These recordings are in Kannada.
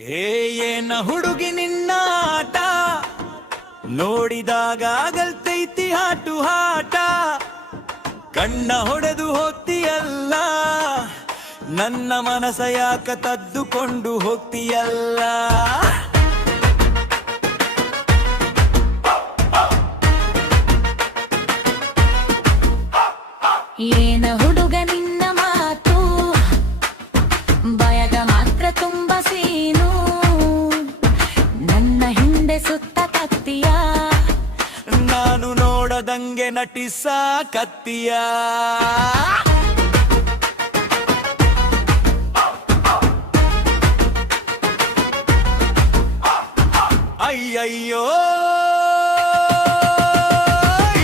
ಏನ ಹುಡುಗಿ ನಿನ್ನ ಆಟ ನೋಡಿದಾಗ ಆಗಲ್ತೈತಿ ಹಾಟು ಹಾಟ ಕಣ್ಣ ಹೊಡೆದು ಹೋಗ್ತಿಯಲ್ಲ ನನ್ನ ಮನಸ ಯಾಕ ತದ್ದುಕೊಂಡು ಹೋಗ್ತಿಯಲ್ಲ ಏನ ಹುಡುಗ ನಿನ್ನ ಮಾತು ಬಯಗ ಮಾತ್ರ ತುಂಬ ಸೀನು ನನ್ನ ಹಿಂದೆ ಸುತ್ತ ಕತ್ತಿಯ ನಾನು ನೋಡದಂಗೆ ನಟಿಸ ಕತ್ತಿಯ ಅಯ್ಯಯ್ಯೋ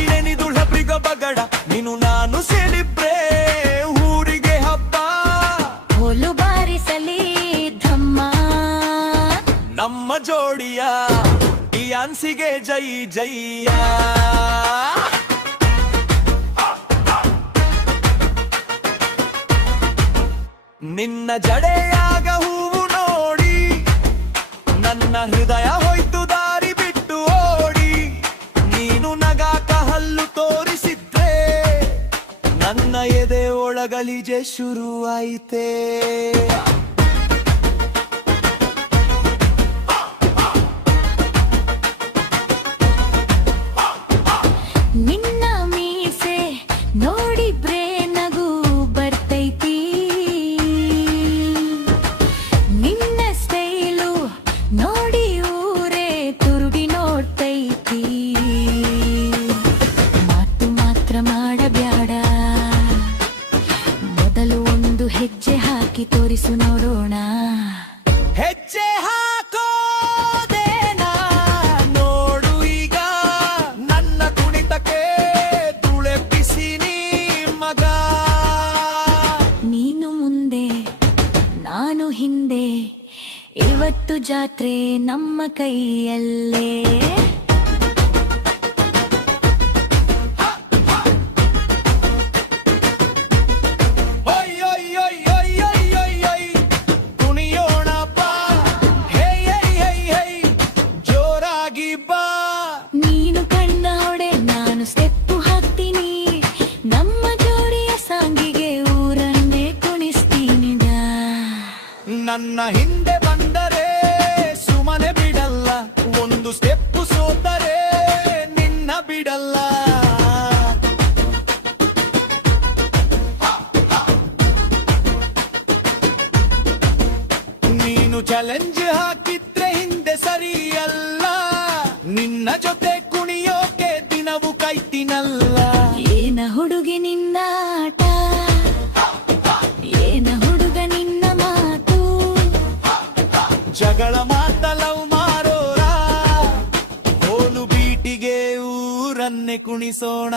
ಏನಿದುಳ ಪ್ರಿಗ ಬಗಡ ನೀನು ನಾನು ಸೇರಿಬ್ರೆ ಊರಿಗೆ ಹಬ್ಬ ಹೋಲು ಬಾರಿಸಲಿ ಧಮ್ಮ ನಮ್ಮ ಜೋಡಿಯ ಈ ಅನ್ಸಿಗೆ ಜೈ ಜೈಯ ನಿನ್ನ ಜಡೆಯಾಗ ಹೂವು ನೋಡಿ ನನ್ನ ಹೃದಯ ಹೋಯ್ತು ದಾರಿ ಬಿಟ್ಟು ಓಡಿ ನೀನು ನಗಾಕ ಹಲ್ಲು ತೋರಿಸಿದ್ರೆ ನನ್ನ ಎದೆ ಒಳಗಲಿಜೆ ಶುರುವಾಯಿತೆ ನಿನ್ನ ಮೀಸೆ ನೋಡಿಬ್ರೆ ನಗು ಬರ್ತೈತಿ ನಿನ್ನ ಸ್ಟೈಲು ನೋಡಿ ಊರೇ ತುರುಗಿ ನೋಡ್ತೈತಿ ಮಾತು ಮಾತ್ರ ಮಾಡಬ್ಯಾಡ ಮೊದಲು ಒಂದು ಹೆಜ್ಜೆ ಹಾಕಿ ತೋರಿಸು ನೋಡೋಣ ಹೆಜ್ಜೆ ಹಾಕೋದೇನಾ ನೋಡು ಈಗ ನನ್ನ ಕುಣಿತಕ್ಕೆ ತುಳೆಪಿಸಿ ನೀ ಮಗ ನೀನು ಮುಂದೆ ನಾನು ಹಿಂದೆ ಇವತ್ತು ಜಾತ್ರೆ ನಮ್ಮ ಕೈಯಲ್ಲೇ ಹೊಯ್ ಕುಣಿಯೋಣ ಬಾ ಹೇ ಜೋರಾಗಿ ಬಾ ನೀನು ಕಣ್ಣ ಹೊಡೆ ನಾನು ಸ್ಟೆಪ್ಪು ಹಾಕ್ತೀನಿ ನಮ್ಮ ಜೋಡಿಯ ಸಾಂಗಿಗೆ ಊರನ್ನೇ ಕುಣಿಸ್ತೀನಿದ ನನ್ನ ಹಿಂದೆ ಬಂದರೆ ಸುಮನೆ ಬಿಡಲ್ಲ ಒಂದು ಸ್ಟೆಪ್ಪು ಸೋತರೆ ನಿನ್ನ ಬಿಡಲ್ಲ ನೀನು ಚಾಲೆಂಜ್ ಹಾಕಿದ್ರೆ ಹಿಂದೆ ಸರಿಯಲ್ಲ ನಿನ್ನ ಜೊತೆ ಕುಣಿಯೋಕೆ ದಿನವೂ ಕಾಯ್ತೀನಲ್ಲ ಏನ ಹುಡುಗಿ ನಿನ್ನ ಆಟ ಏನ ಹುಡುಗ ನಿನ್ನ ಮಾತು ಜಗಳ ಮಾತಲವು ಮಾರೋರ ಹೋಲು ಬೀಟಿಗೆ ಊರನ್ನೇ ಕುಣಿಸೋಣ